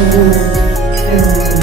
award ceremony.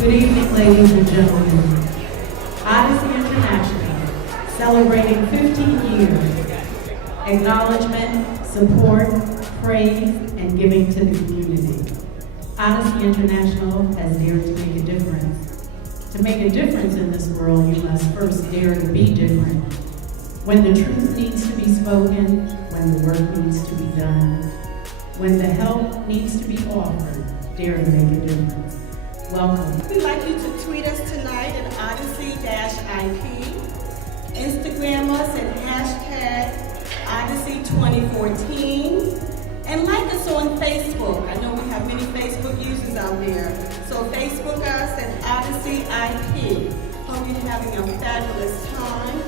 Good evening, ladies and gentlemen. Odyssey International, celebrating 15 years. Acknowledgement, support, praise, and giving to the community. Odyssey International has dared to make a difference. To make a difference in this world, you must first dare to be different. When the truth needs to be spoken, when the work needs to be done, when the help needs to be offered, dare to make a difference. Welcome. We'd like you to tweet us tonight at Odyssey-IP, Instagram us at #Odyssey2014, and like us on Facebook. I know we have many Facebook users out there. So Facebook us at Odyssey-IP. Hope you're having a fabulous time.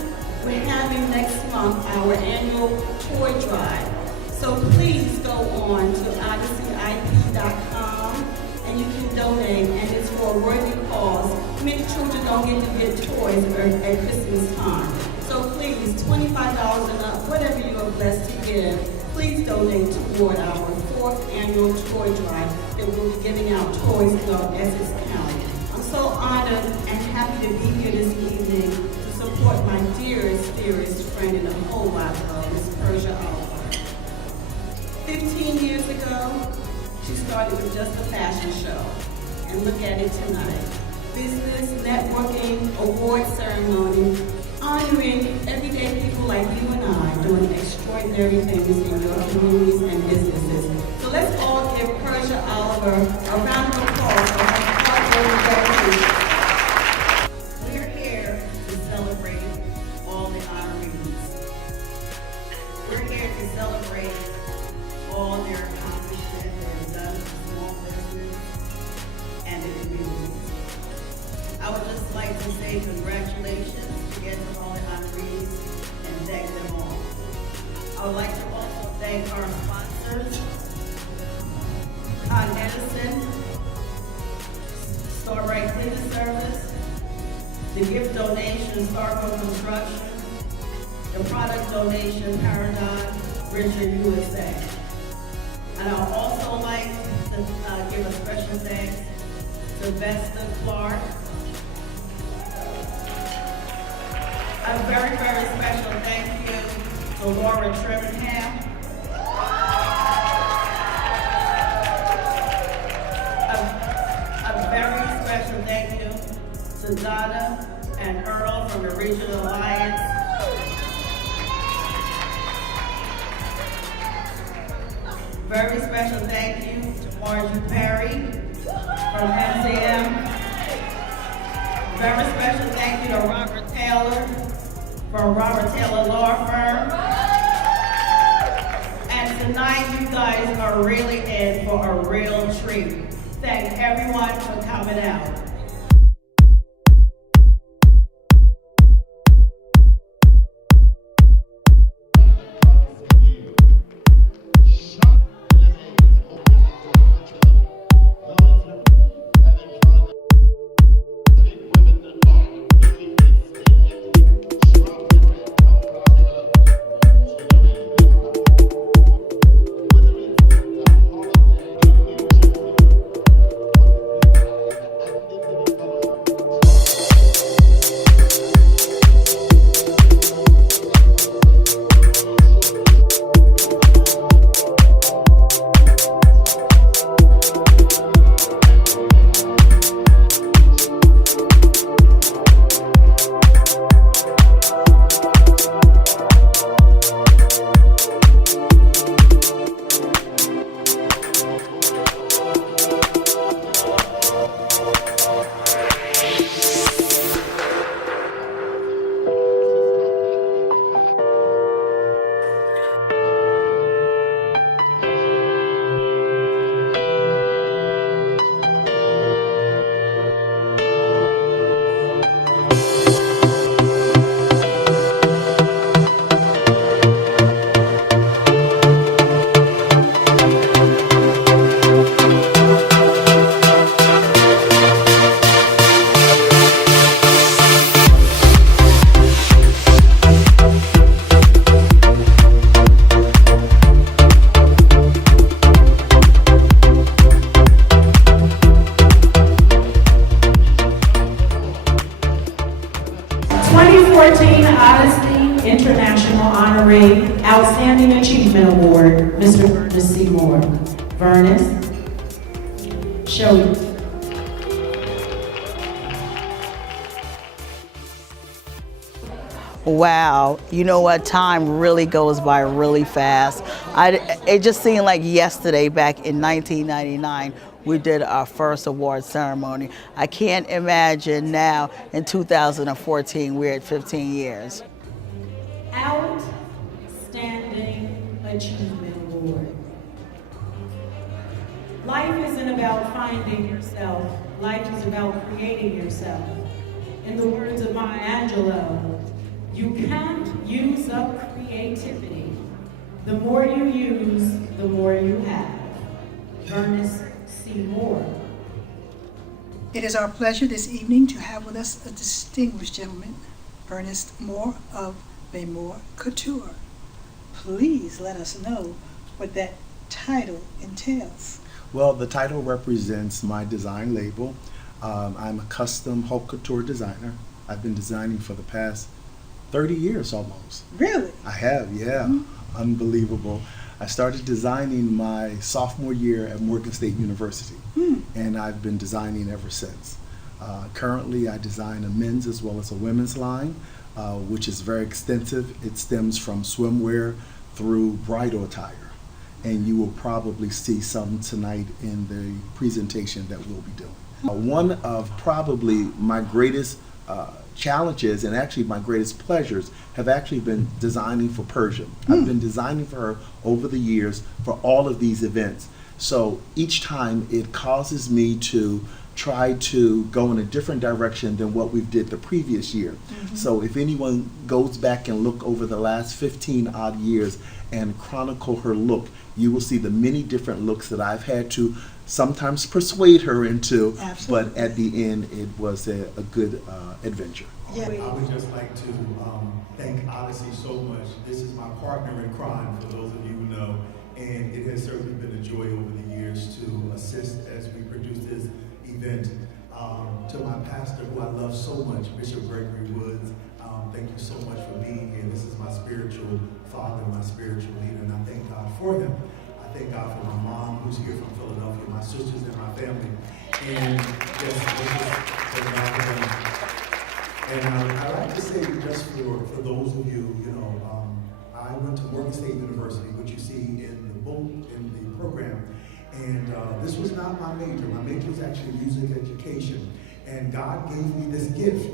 We're having next month our annual toy drive. So please go on to odysseyip.com and you can donate, and it's for a worthy cause. Many children don't get to get toys at Christmas time. So please, $25 and up, whatever you are blessed to give, please donate toward our 4th annual toy drive that we'll be giving out toys throughout Essex County. I'm so honored and happy to be here this evening to support my dearest friend in the whole wide world, Miss Persia Oliver. 15 years ago, she started with just a fashion show, and look at it tonight. Business, networking, award ceremony, honoring everyday people like you and I doing extraordinary things in your communities and businesses. So let's all give Persia Oliver a round of applause for her hard-working dedication. We're here to celebrate all the honorees. We're here to celebrate all their accomplishments they have done for small business and the community. I would just like to say congratulations again to all the honorees and thank them all. I would like to also thank our sponsors, Con Edison, Starbright Cleaning Service, the gift donation, Starco Construction, the product donation, Paradigm, Richard USA. And I would also like to give a special thanks to Vesta Clark. A very, very special thank you to Laura Trevenham. A very special thank you to Donna and Earl from the Regional Alliance. Very special thank you to Margie Perry from MCM. Very special thank you to Robert Taylor from Robert Taylor Law Firm. And tonight you guys are really in for a real treat. Thank everyone for coming out. Odyssey International Honoree Outstanding Achievement Award, Mr. Vernis C. Moore. Vernis, show you. Wow, you know what? Time really goes by really fast. It just seemed like yesterday, back in 1999, we did our first award ceremony. I can't imagine now in 2014, we're at 15 years. Outstanding Achievement Award. Life isn't about finding yourself. Life is about creating yourself. In the words of Maya Angelou, you can't use up creativity. The more you use, the more you have. Vernis C. Moore. It is our pleasure this evening to have with us a distinguished gentleman, Vernis Moore of Moore Couture. Please let us know what that title entails. Well, the title represents my design label. I'm a custom haute couture designer. I've been designing for the past 30 years almost. Really? I have, yeah. Mm-hmm. Unbelievable. I started designing my sophomore year at Morgan State University, and I've been designing ever since. Currently, I design a men's as well as a women's line, which is very extensive. It stems from swimwear through bridal attire, and you will probably see some tonight in the presentation that we'll be doing. One of probably my greatest challenges and actually my greatest pleasures have actually been designing for Persia. I've been designing for her over the years for all of these events. So each time it causes me to try to go in a different direction than what we did the previous year. So if anyone goes back and look over the last 15 odd years and chronicle her look, you will see the many different looks that I've had to sometimes persuade her into. Absolutely. But at the end it was a good adventure. Yeah. I would just like to thank Odyssey so much. This is my partner in crime, for those of you who know, and it has certainly been a joy over the years to assist as we produce this event. To my pastor, who I love so much, Bishop Gregory Woods, thank you so much for being here. This is my spiritual father, my spiritual leader, and I thank God for him. I thank God for my mom, who's here from Philadelphia, my sisters and my family. And yes, and I like to say, just for those of you, I went to Morgan State University, which you see in the book, in the program, and this was not my major. My major was actually music education, and God gave me this gift.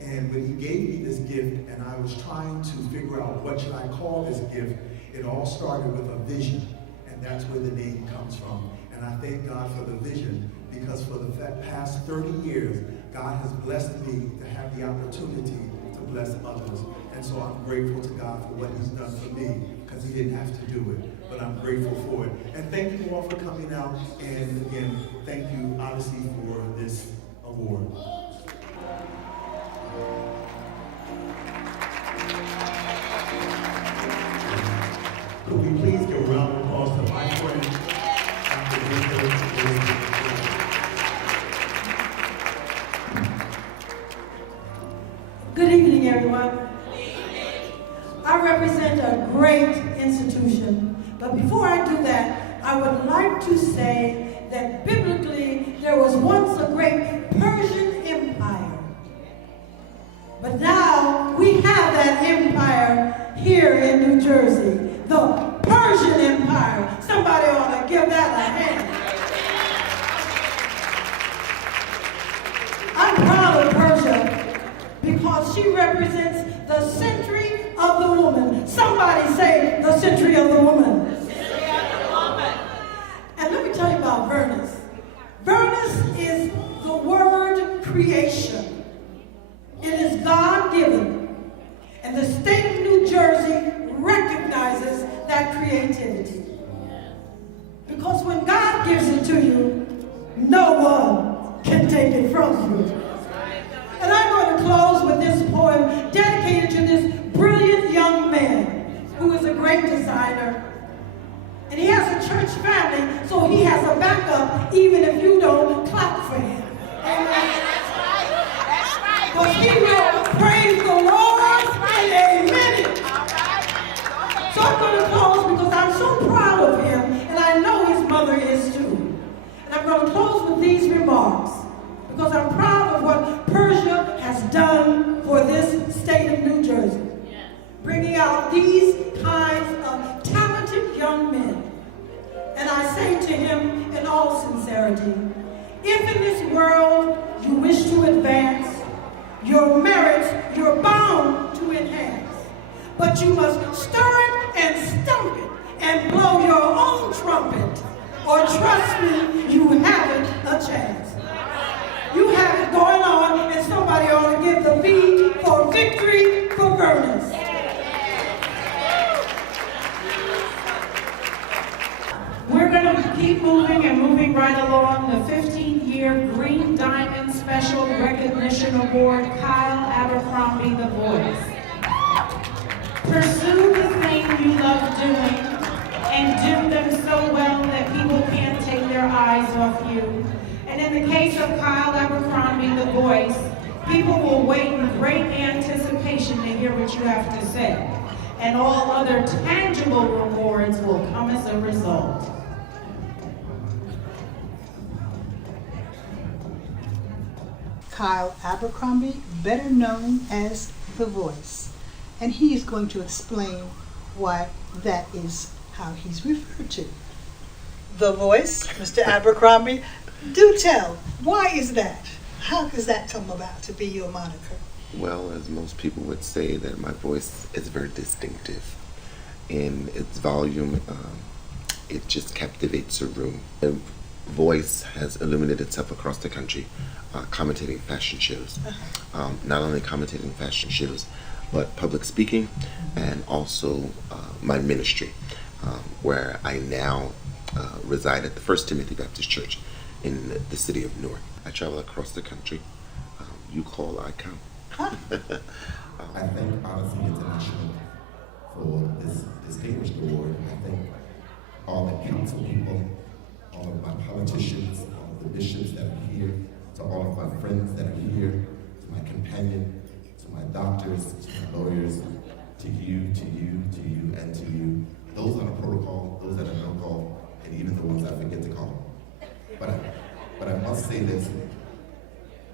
And when he gave me this gift, and I was trying to figure out what should I call this gift. It all started with a vision, and that's where the name comes from. And I thank God for the vision, because for the past 30 years, God has blessed me to have the opportunity to bless others. And so I'm grateful to God for what he's done for me, because he didn't have to do it, but I'm grateful for it. And thank you all for coming out, and again, thank you, Odyssey, for this award. Could we please give a round of applause to my friend, Dr. Victor. Good evening, everyone. I represent a great institution, but before I do that, I would like to say that biblically there was once a great Persian empire. But now we have that empire here in New Jersey, the Persian Empire. Somebody ought to give that a hand. I'm proud of Persia because she represents the century of the woman. Somebody say the century of the woman. And let me tell you about Venice. Venice is the word creation. It is God-given. And the state of New Jersey recognizes that creativity. Because when God gives it to you, no one can take it from you. And I'm going to close with this poem dedicated to this brilliant young man who is a great designer. And he has a church family, so he has a backup even if you don't clap for him. Amen. But he will praise the Lord in a minute. So I'm going to close because I'm so proud of him, and I know his mother is too. And I'm going to close with these remarks because I'm proud of what Persia has done for this state of New Jersey, bringing out these kinds of talented young men. And I say to him in all sincerity, if in this world you wish to advance, your merits you're bound to enhance. But you must stir it and stump it and blow your own trumpet, or trust me, you haven't a chance. You have it going on, and somebody ought to give the V for victory for Venice. We're going to keep moving and moving right along. The 15-year Green Diamond Special Recognition Award, Kyle Abercrombie, The Voice. Pursue the thing you love doing and do them so well that people can't take their eyes off you. And in the case of Kyle Abercrombie, The Voice, people will wait in great anticipation to hear what you have to say. And all other tangible rewards will come as a result. Kyle Abercrombie, better known as The Voice. And he is going to explain why that is how he's referred to. The Voice, Mr. Abercrombie, do tell, why is that? How does that come about to be your moniker? Well, as most people would say, that my voice is very distinctive. In its volume, it just captivates a room. The voice has illuminated itself across the country, commentating fashion shows. Not only commentating fashion shows, but public speaking, and also my ministry, where I now reside at the First Timothy Baptist Church in the city of Newark. I travel across the country. You call, I come. I thank Odyssey International for this distinguished award. I thank all the council people, all of my politicians, all of the bishops that are here, to all of my friends that are here, to my companion, to my doctors, to my lawyers, to you, and to you. Those on the protocol, those that are no call, and even the ones I forget to call. But I must say this,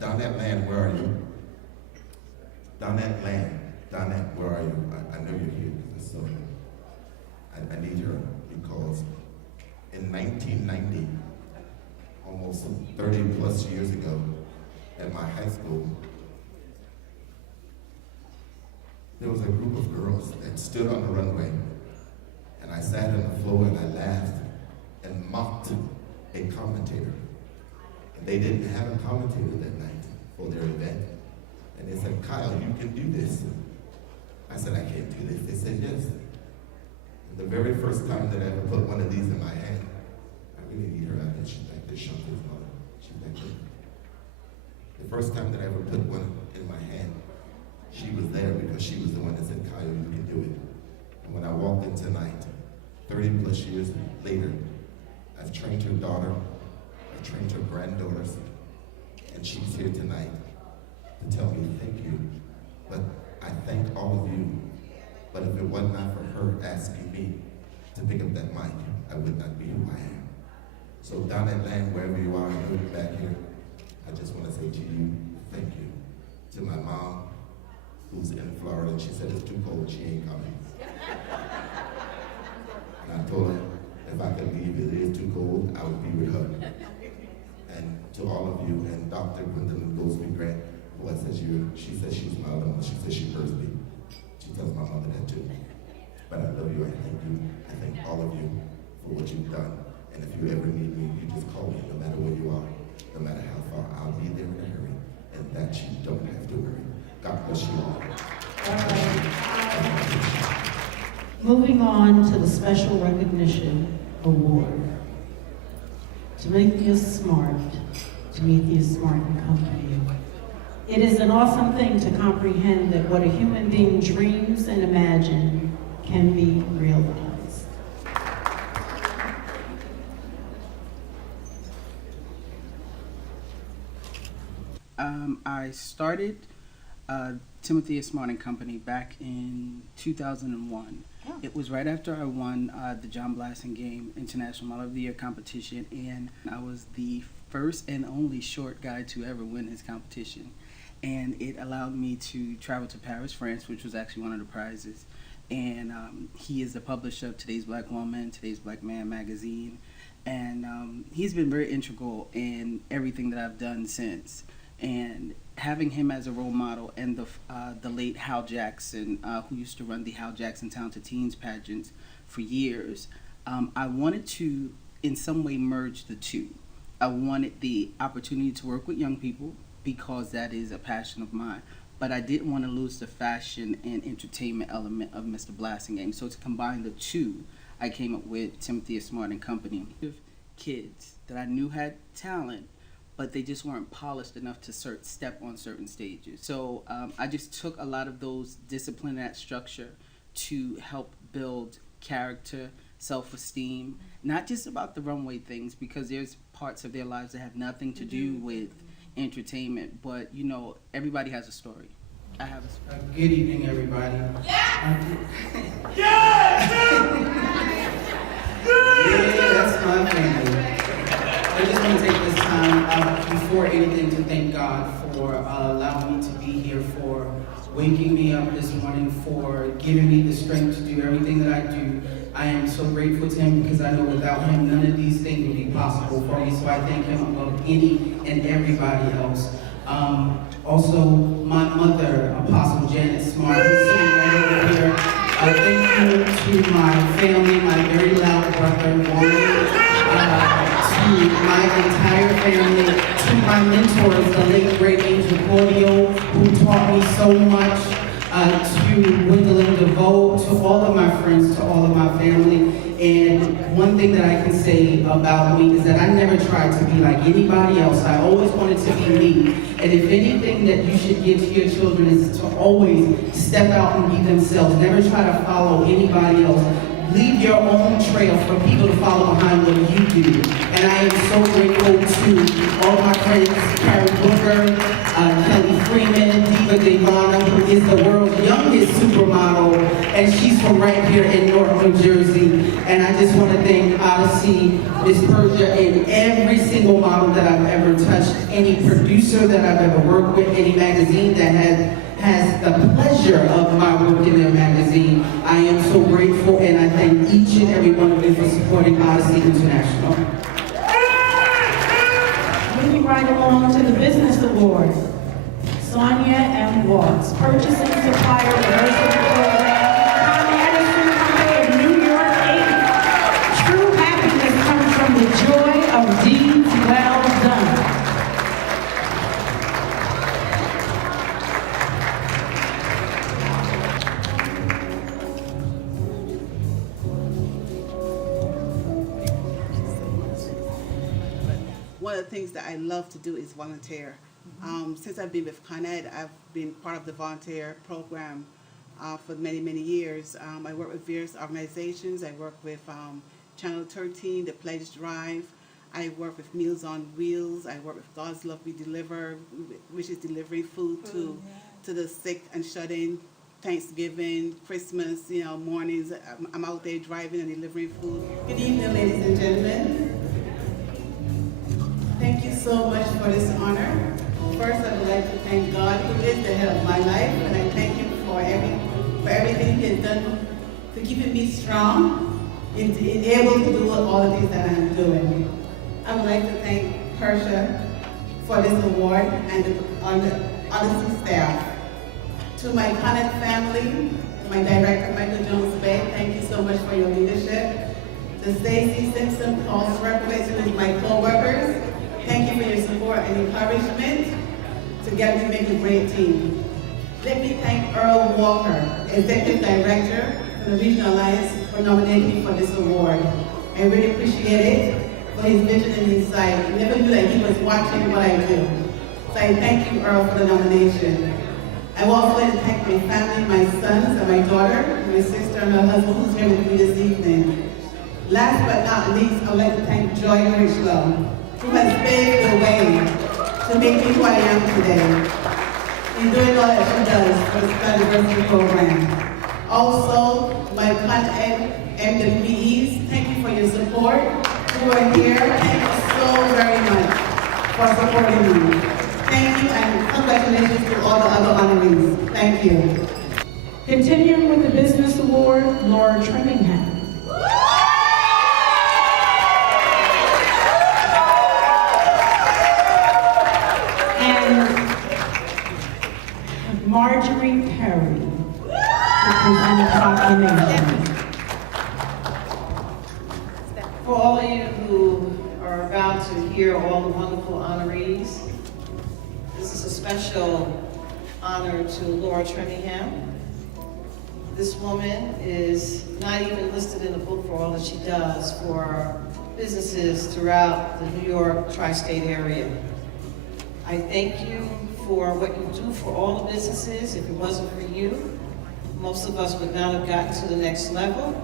Donette Land, where are you? Donette Land, Donette, where are you? I know you're here, so I need her, because in 1990, almost 30 plus years ago, at my high school, there was a group of girls that stood on the runway, and I sat on the floor and I laughed and mocked a commentator. And they didn't have a commentator that night for their event. And they said, Kyle, you can do this. I said, I can't do this. They said, yes. And the very first time that I ever put one of these in my hand, I really need her out there. She's back there, Shanta's mother. She's back there. The first time that I ever put one in my hand, she was there because she was the one that said, Kyle, you can do it. And when I walked in tonight, 30 plus years later, I've trained her daughter, I've trained her granddaughters, and she's here tonight to tell me thank you. But I thank all of you. But if it was not for her asking me to pick up that mic, I would not be who I am. So down at land, wherever you are, and looking back here, I just want to say to you, thank you. To my mom, who's in Florida, she said it's too cold, she ain't coming. And I told her, if I could leave, it is too cold, I would be with her. And to all of you, and Dr. Gwendolyn Goldsby Grant, who I said she says she's my other mother, she says she hears me. She tells my mother that too. But I love you, I thank you, I thank all of you for what you've done. And if you ever need me, you just call me, no matter where you are, no matter how far, I'll be there in a hurry. And that you don't have to worry. God bless you all. Moving on to the Special Recognition Award. Timothy Smart and Company. It is an awesome thing to comprehend that what a human being dreams and imagines can be realized. I started Timothy Smart and Company back in 2001. Oh. It was right after I won the John Blassingame International Model of the Year competition, and I was the first and only short guy to ever win his competition. And it allowed me to travel to Paris, France, which was actually one of the prizes. And he is the publisher of Today's Black Woman, Today's Black Man magazine. And he's been very integral in everything that I've done since. And having him as a role model, and the late Hal Jackson, who used to run the Hal Jackson Talented Teens pageants for years, I wanted to, in some way, merge the two. I wanted the opportunity to work with young people because that is a passion of mine, but I didn't want to lose the fashion and entertainment element of Mr. Blassingame. So to combine the two, I came up with Timothy Smart and Company. Kids that I knew had talent, but they just weren't polished enough to step on certain stages. So I just took a lot of those discipline and that structure to help build character, self-esteem, not just about the runway things, because there's parts of their lives that have nothing to do with entertainment, but you know, everybody has a story. I have a story. Good evening, everybody. Yeah, that's my family. I just want to take this time before anything to thank God for allowing me to be here, for waking me up this morning, for giving me the strength to do everything that I do. I am so grateful to him because I know without him, none of these things would be possible for me. So I thank him above any and everybody else. Also, my mother, Apostle Janet Smart, who's sitting right over here. Thank you to my family, my very loud brother, Warren, to my entire family, to my mentors, the late great Angel Claudio, who taught me so much, to Gwendolyn DeVoe, to all of my friends, to all of my family. And one thing that I can say about me is that I never tried to be like anybody else. I always wanted to be me. And if anything that you should give to your children is to always step out and be themselves. Never try to follow anybody else. Leave your own trail for people to follow behind what you do. And I am so grateful to all my friends, Carrie Booker, Kelly Freeman, Diva Devana, who is the world's youngest supermodel, and she's from right here in North New Jersey. And I just want to thank Odyssey, Miss Persia, and every single model that I've ever touched, any producer that I've ever worked with, any magazine that has the pleasure of my work in their magazine. I am so grateful, and I thank each and every one of you for supporting Odyssey International. Moving right along to the Business Award. Sonia M. Watts, Purchasing Supplier Diversity one of the things that I love to do is volunteer. Since I've been with Con Ed, I've been part of the volunteer program for many, many years. I work with various organizations. I work with Channel 13, the Pledge Drive. I work with Meals on Wheels. I work with God's Love We Deliver, which is delivering food to the sick and shut-in. Thanksgiving, Christmas, mornings, I'm out there driving and delivering food. Good evening, ladies and gentlemen. Thank you so much for this honor. First, I would like to thank God, who is the head of my life, and I thank Him for everything He has done to keeping me strong and able to do all the things that I'm doing. I would like to thank Kersha for this award and the Odyssey staff. To my Con Ed family, my director, Michael Jones Bay, thank you so much for your leadership. The Stacy Simpson Pulse representatives, my co-workers, thank you for your support and encouragement. Together we make a great team. Let me thank Earl Walker, Executive Director for the Regional Alliance, for nominating me for this award. I really appreciate it for his vision and insight. I never knew that he was watching what I do. So I thank you, Earl, for the nomination. I also like to thank my family, my sons and my daughter, my sister and my husband who's here with me this evening. Last but not least, I would like to thank Joy Richlow, who has paved the way to make me who I am today, in doing all that she does for the Study Diversity Program. Also, my Con Ed MWEs, thank you for your support. Who are here, thank you so very much for supporting me. Thank you and congratulations to all the other honorees. Thank you. Continuing with the Business Award, Laura Trimmingham. And Marjorie Perry to present a proclamation. For all of you who are about to hear all the wonderful honorees, this is a special honor to Laura Trimmingham. This woman is not even listed in the book for all that she does for businesses throughout the New York tri-state area. I thank you for what you do for all the businesses. If it wasn't for you, most of us would not have gotten to the next level.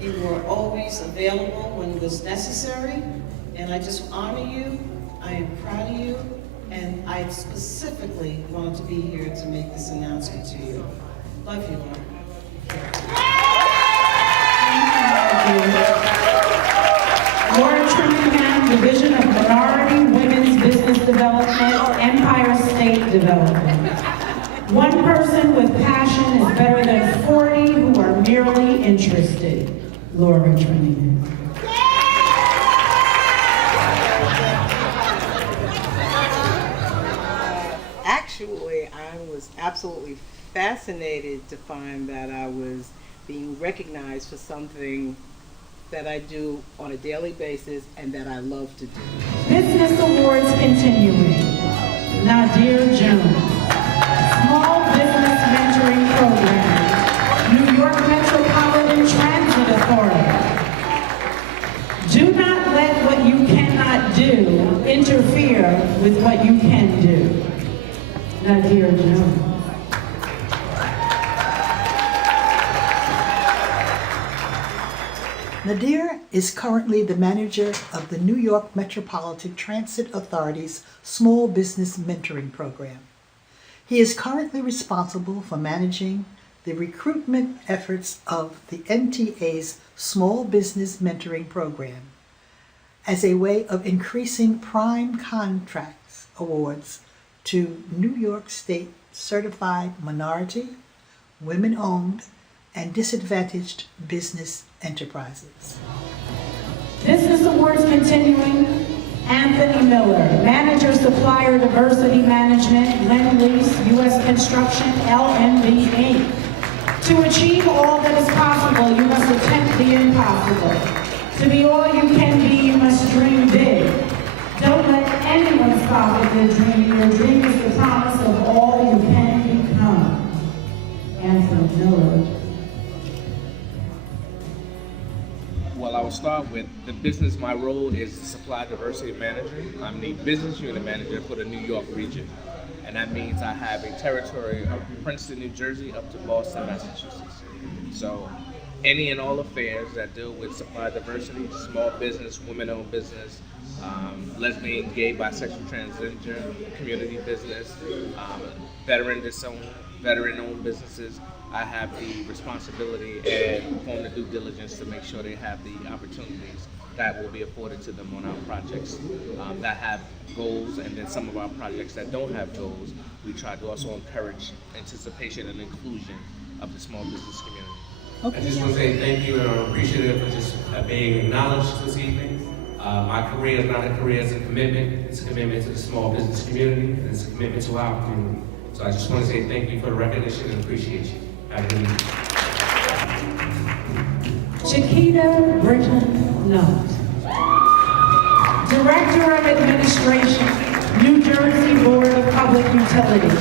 You were always available when it was necessary, and I just honor you. I am proud of you. And I specifically wanted to be here to make this announcement to you. Love you, Laura. Laura Trimmingham, Division of Minority Women's Business Development, Empire State Development. One person with passion is better than 40 who are merely interested. Laura Trimmingham. Actually, I was absolutely fascinated to find that I was being recognized for something that I do on a daily basis and that I love to do. Business Awards continuing. Nadir Jones, Small Business Mentoring Program, New York Metropolitan Transit Authority. Do not let what you cannot do interfere with what you can do. Nadir Jones. Nadir is currently the manager of the New York Metropolitan Transit Authority's Small Business Mentoring Program. He is currently responsible for managing the recruitment efforts of the MTA's Small Business Mentoring Program as a way of increasing prime contracts awards to New York State certified minority, women-owned, and disadvantaged business enterprises. Business Awards continuing. Anthony Miller, Manager Supplier Diversity Management, Lend-Lease, U.S. Construction, LMB Inc. To achieve all that is possible, you must attempt the impossible. To be all you can be, you must dream big. Don't let anyone stop with your dream. Your dream is the promise of all you can become. Anthony Miller. Well, I was start with the business. My role is the supply diversity manager. I'm the business unit manager for the New York region. And that means I have a territory of Princeton, New Jersey, up to Boston, Massachusetts. So any and all affairs that deal with supply diversity, small business, women-owned business, lesbian, gay, bisexual, transgender, community business, veteran-owned businesses, I have the responsibility and perform the due diligence to make sure they have the opportunities that will be afforded to them on our projects that have goals, and then some of our projects that don't have goals, we try to also encourage anticipation and inclusion of the small business community. I just want to say thank you, and I'm appreciative for just being acknowledged this evening. My career is not a career, it's a commitment. It's a commitment to the small business community, and it's a commitment to our community. So I just want to say thank you for the recognition and appreciation. Have a good evening. Chiquita Bridget Nutt, Director of Administration, New Jersey Board of Public Utilities.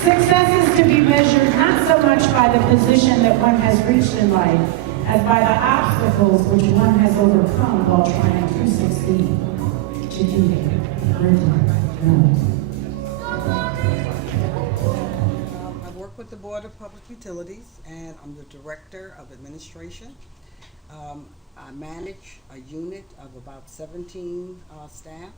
Success is to be measured not so much by the position that one has reached in life, as by the obstacles which one has overcome while trying to succeed. Chiquita Bridget Nutt. I work with the Board of Public Utilities, and I'm the Director of Administration. I manage a unit of about 17 staff.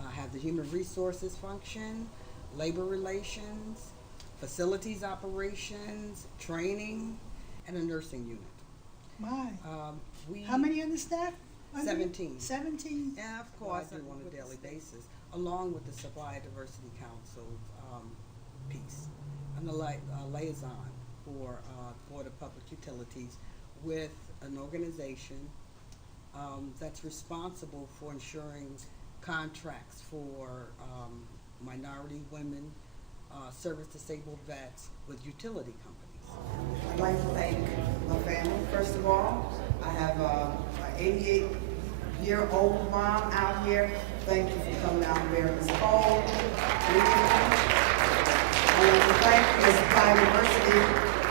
I have the Human Resources function, Labor Relations, Facilities Operations, Training, and a Nursing unit. My. How many on the staff? 17. 17? Yeah, of course, I do on a daily basis, along with the Supply Diversity Council piece. I'm the liaison for Board of Public Utilities with an organization that's responsible for ensuring contracts for minority women, service-disabled vets with utility companies. I'd like to thank my family, first of all. I have an 88-year-old mom out here. Thank you for coming out here. It's cold. I want to thank the Supply Diversity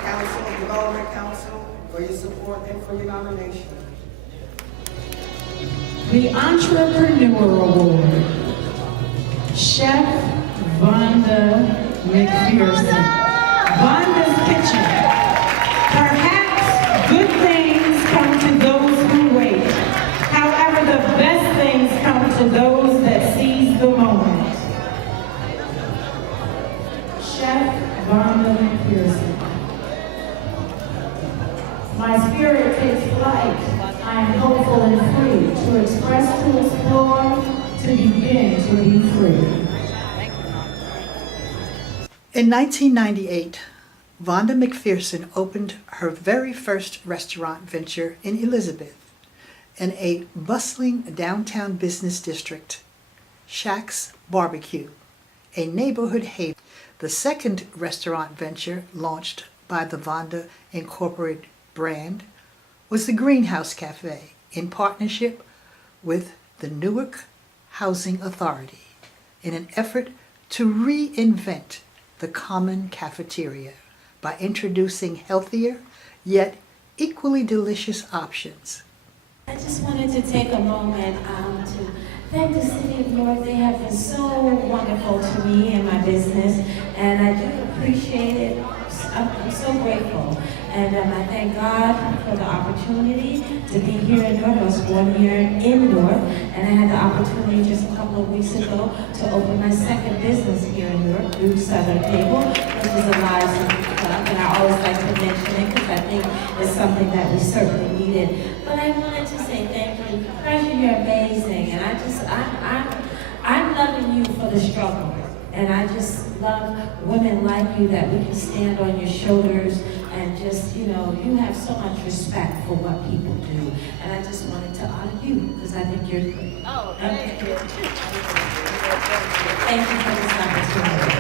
Council, Development Council, for your support and for your nomination. The Entrepreneur Award, Chef Vonda McPherson. Vonda's Kitchen. Perhaps good things come to those who wait. However, the best things come to those that seize the moment. Chef Vonda McPherson. My spirit takes flight. I am hopeful and free to express, to explore, to begin to be free. In 1998, Vonda McPherson opened her very first restaurant venture in Elizabeth, in a bustling downtown business district, Shack's Barbecue, a neighborhood haven. The second restaurant venture launched by the Vonda Incorporated brand was the Greenhouse Cafe in partnership with the Newark Housing Authority in an effort to reinvent the common cafeteria by introducing healthier yet equally delicious options. I just wanted to take a moment to thank the City of Newark. They have been so wonderful to me and my business, and I do appreciate it. I'm so grateful. And I thank God for the opportunity to be here in Newark. I was born here in Newark, and I had the opportunity just a couple of weeks ago to open my second business here in Newark, through Southern Table, which is a live music club, and I always like to mention it because I think it's something that we certainly needed. But I wanted to say thank you. Pressure, you're amazing, and I'm loving you for the struggle. And I just love women like you, that we can stand on your shoulders and just, you have so much respect for what people do. And I just wanted to honor you because I think you're great. Oh, thank you. Thank you for this opportunity.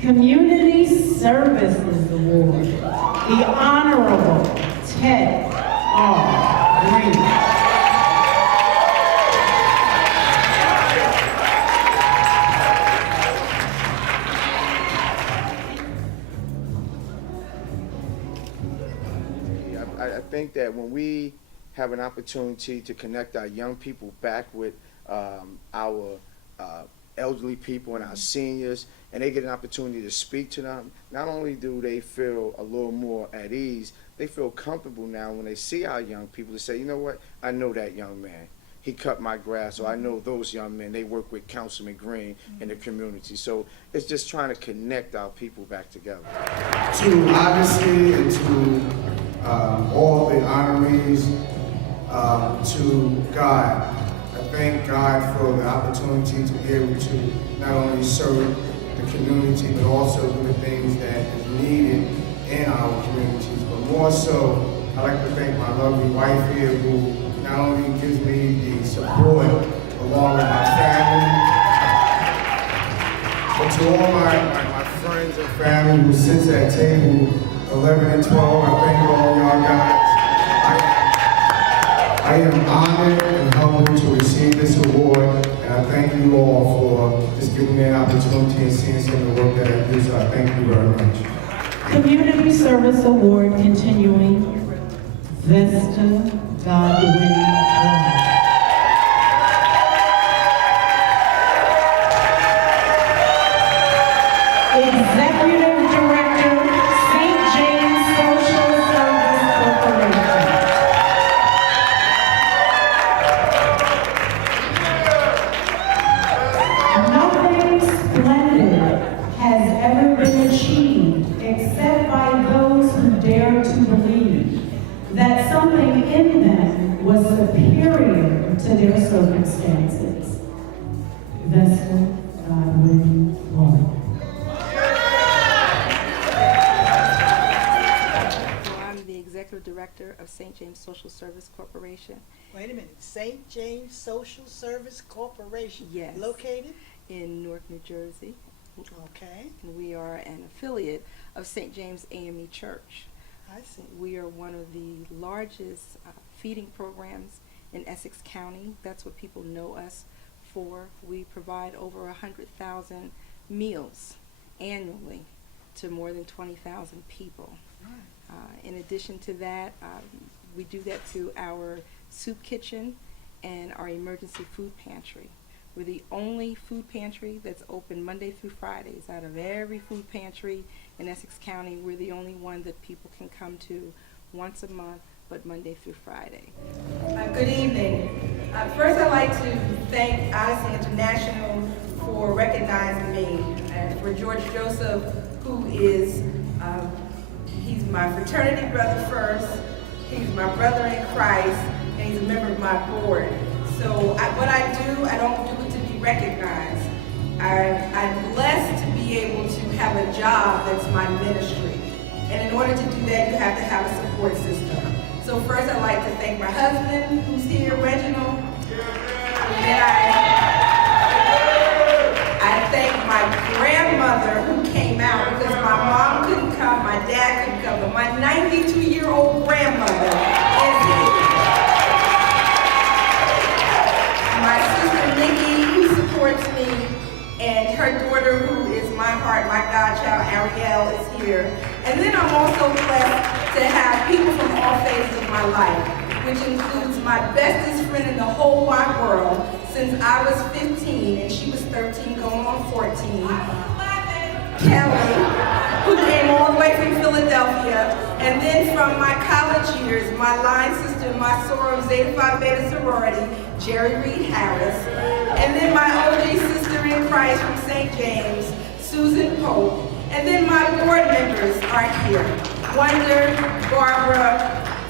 Community Services Award, the Honorable Ted R. Green. I think that when we have an opportunity to connect our young people back with our elderly people and our seniors, and they get an opportunity to speak to them. Not only do they feel a little more at ease, they feel comfortable now when they see our young people to say, you know what, I know that young man. He cut my grass, or I know those young men, they work with Councilman Green in the community. So it's just trying to connect our people back together. To Odyssey and to all the honorees, to God, I thank God for the opportunity to be able to not only serve the community, but also do the things that is needed in our communities. But more so, I'd like to thank my lovely wife here, who not only gives me the support along with my family, but to all my friends and family who sits at table 11 and 12, I thank all y'all guys. I am honored and humbled to receive this award, and I thank you all for just giving me an opportunity and seeing some of the work that I do, so I thank you very much. Community Service Award continuing, Vesta Godwin. Executive Director, St. James Social Service Corporation. Nothing splendid has ever been achieved except by those who dare to believe that something in them was superior to their circumstances. Vesta Godwin Floyd. I'm the Executive Director of St. James Social Service Corporation. Wait a minute, St. James Social Service Corporation. Yes. Located? In Newark, New Jersey. Okay. And we are an affiliate of St. James AME Church. I see. We are one of the largest feeding programs in Essex County. That's what people know us for. We provide over 100,000 meals annually to more than 20,000 people. In addition to that, we do that through our soup kitchen and our emergency food pantry. We're the only food pantry that's open Monday through Fridays. Out of every food pantry in Essex County, we're the only one that people can come to once a month, but Monday through Friday. Good evening. First, I'd like to thank Odyssey International for recognizing me, and for George Joseph, who is, he's my fraternity brother first, he's my brother in Christ, and he's a member of my board. So what I do, I don't do it to be recognized. I'm blessed to be able to have a job that's my ministry. And in order to do that, you have to have a support system. So first, I'd like to thank my husband, who's here, Reginald. And then I thank my grandmother, who came out, because my mom couldn't come, my dad couldn't come, but my 92-year-old grandmother is here. My sister Nikki, who supports me, and her daughter, who is my heart, my godchild, Ariel, is here. And then I'm also blessed to have people from all phases of my life, which includes my bestest friend in the whole wide world since I was 15 and she was 13 going on 14, Kelly, who came all the way from Philadelphia, and then from my college years, my line sister, my soror Zeta Phi Beta sorority, Jerry Reed Harris, and then my OG sister in Christ from St. James, Susan Pope, and then my board members are here. Wonder, Barbara,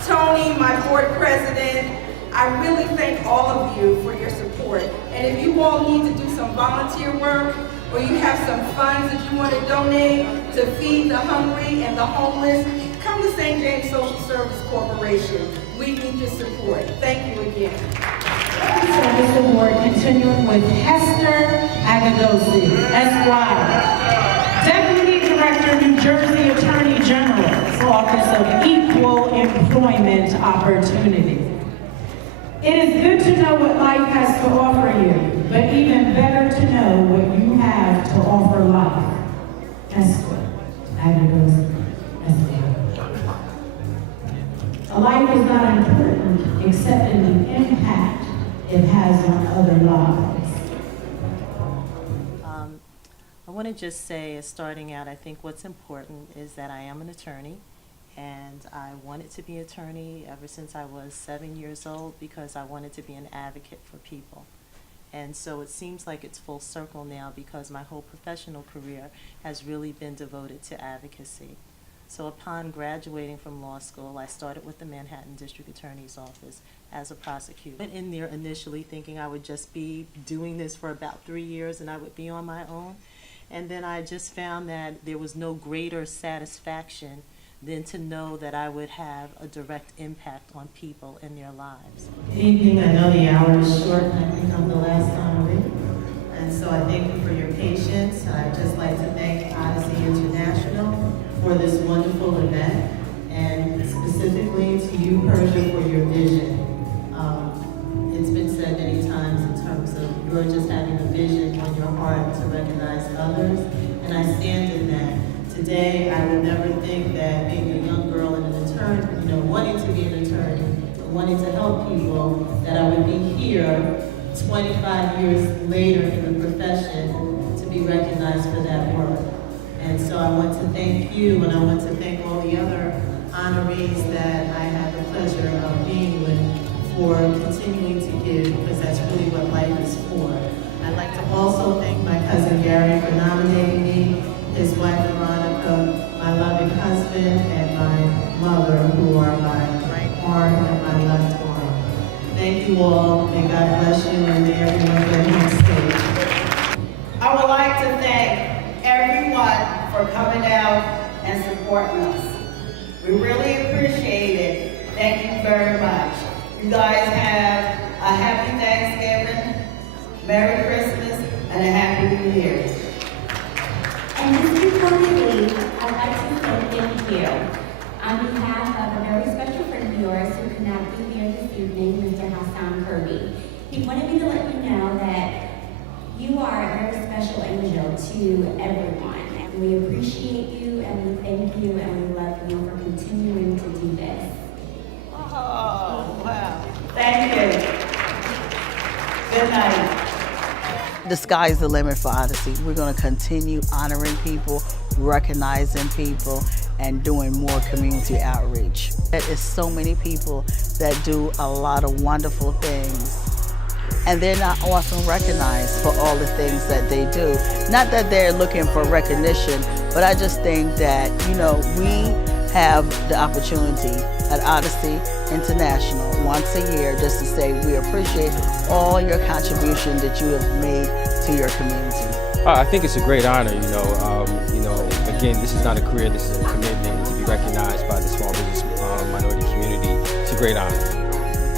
Tony, my board president. I really thank all of you for your support. And if you all need to do some volunteer work, or you have some funds that you want to donate to feed the hungry and the homeless, come to St. James Social Service Corporation. We need your support. Thank you again. Service Award continuing with Hester Agadosi, Esquire, Deputy Director, New Jersey Attorney General's Office of Equal Employment Opportunity. It is good to know what life has to offer you, but even better to know what you have to offer life. Esquire Agadosi, Esquire. A life is not important except in the impact it has on other lives. I want to just say, starting out, I think what's important is that I am an attorney, and I wanted to be an attorney ever since I was 7 years old because I wanted to be an advocate for people. And so it seems like it's full circle now because my whole professional career has really been devoted to advocacy. So upon graduating from law school, I started with the Manhattan District Attorney's Office as a prosecutor. Went in there initially thinking I would just be doing this for about 3 years and I would be on my own. And then I just found that there was no greater satisfaction than to know that I would have a direct impact on people in their lives. Good evening. I know the hour is short and I think I'm the last honoree. And so I thank you for your patience. I'd just like to thank Odyssey International for this wonderful event, and specifically to you, Persia, for your vision. It's been said many times in terms of you're just having a vision on your heart to recognize others, and I stand in that. Today, I would never think that being a young girl and an attorney, wanting to be an attorney, wanting to help people, that I would be here 25 years later in the profession to be recognized for that work. And so I want to thank you, and I want to thank all the other honorees that I had the pleasure of being with for continuing to give, because that's really what life is for. I'd like to also thank my cousin Gary for nominating me, his wife Veronica, my loving husband, and my mother, who are my right arm and my left arm. Thank you all. May God bless you, and may everyone get on stage. I would like to thank everyone for coming out and supporting us. We really appreciate it. Thank you very much. You guys have a happy Thanksgiving, Merry Christmas, and a Happy New Year. And just before we leave, I'd like to say thank you on behalf of a very special friend of yours who could not be here this evening, Mr. Hassan Kirby. He wanted me to let you know that you are a very special angel to everyone. And we appreciate you, and we thank you, and we love you for continuing to do this. Oh, wow. Thank you. Good night. The sky's the limit for Odyssey. We're going to continue honoring people, recognizing people, and doing more community outreach. There is so many people that do a lot of wonderful things, and they're not often recognized for all the things that they do. Not that they're looking for recognition, but I just think that, we have the opportunity at Odyssey International once a year just to say we appreciate all your contribution that you have made to your community. I think it's a great honor, again, this is not a career, this is a commitment to be recognized by the small business minority community. It's a great honor.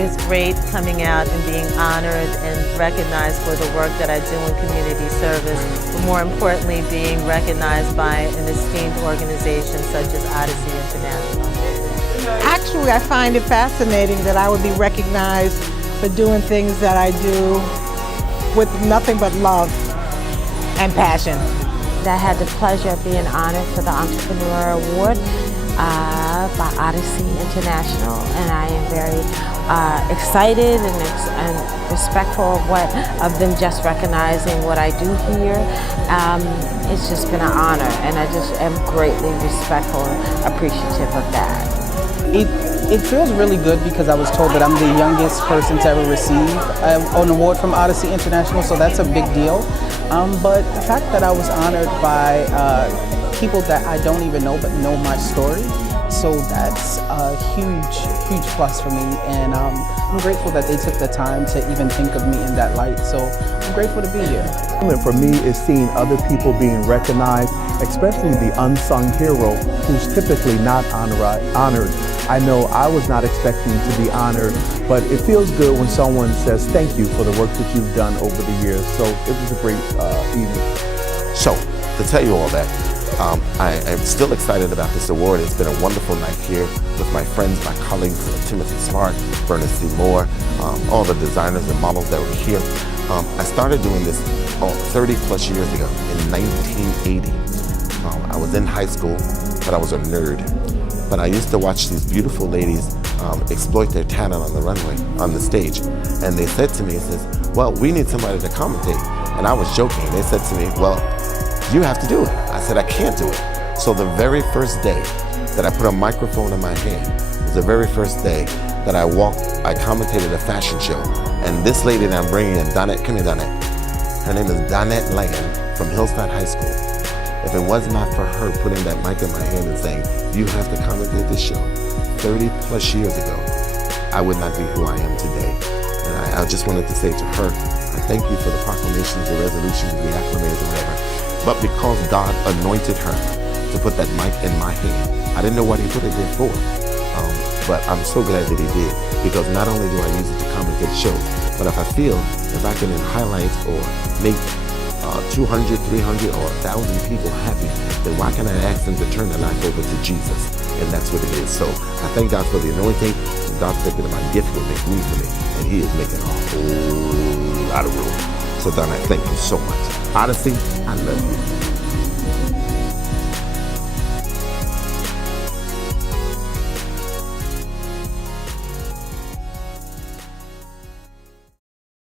It's great coming out and being honored and recognized for the work that I do in community service, but more importantly, being recognized by an esteemed organization such as Odyssey International. Actually, I find it fascinating that I would be recognized for doing things that I do with nothing but love and passion. I had the pleasure of being honored for the Entrepreneur Award by Odyssey International, and I am very excited and respectful of them just recognizing what I do here. It's just been an honor, and I just am greatly respectful and appreciative of that. It feels really good because I was told that I'm the youngest person to ever receive an award from Odyssey International, so that's a big deal. But the fact that I was honored by people that I don't even know but know my story, so that's a huge plus for me, and I'm grateful that they took the time to even think of me in that light, so I'm grateful to be here. For me is seeing other people being recognized, especially the unsung hero who's typically not honored. I know I was not expecting to be honored, but it feels good when someone says thank you for the work that you've done over the years, so it was a great evening. So, to tell you all that, I am still excited about this award. It's been a wonderful night here with my friends, my colleagues, Timothy Smart, Ernest C. Moore, all the designers and models that were here. I started doing this 30 plus years ago in 1980. I was in high school, but I was a nerd. But I used to watch these beautiful ladies exploit their talent on the runway, on the stage. And they said to me, it says, well, we need somebody to commentate. And I was joking. They said to me, well, you have to do it. I said, I can't do it. So the very first day that I put a microphone in my hand was the very first day that I commentated a fashion show. And this lady that I'm bringing in, Donette, come here, Donette. Her name is Donette Lamb from Hillside High School. If it was not for her putting that mic in my hand and saying, you have to commentate this show 30 plus years ago, I would not be who I am today. And I just wanted to say to her, I thank you for the proclamations, the resolutions, the acclamations, or whatever. But because God anointed her to put that mic in my hand, I didn't know what he put it there for. But I'm so glad that he did, because not only do I use it to commentate shows, but if I feel if I can highlight or make 200, 300, or 1,000 people happy, then why can't I ask them to turn their life over to Jesus? And that's what it is. So I thank God for the anointing. And God said that my gift will make room for me, and he is making a whole lot of room. So Donna, thank you so much. Odyssey, I love you.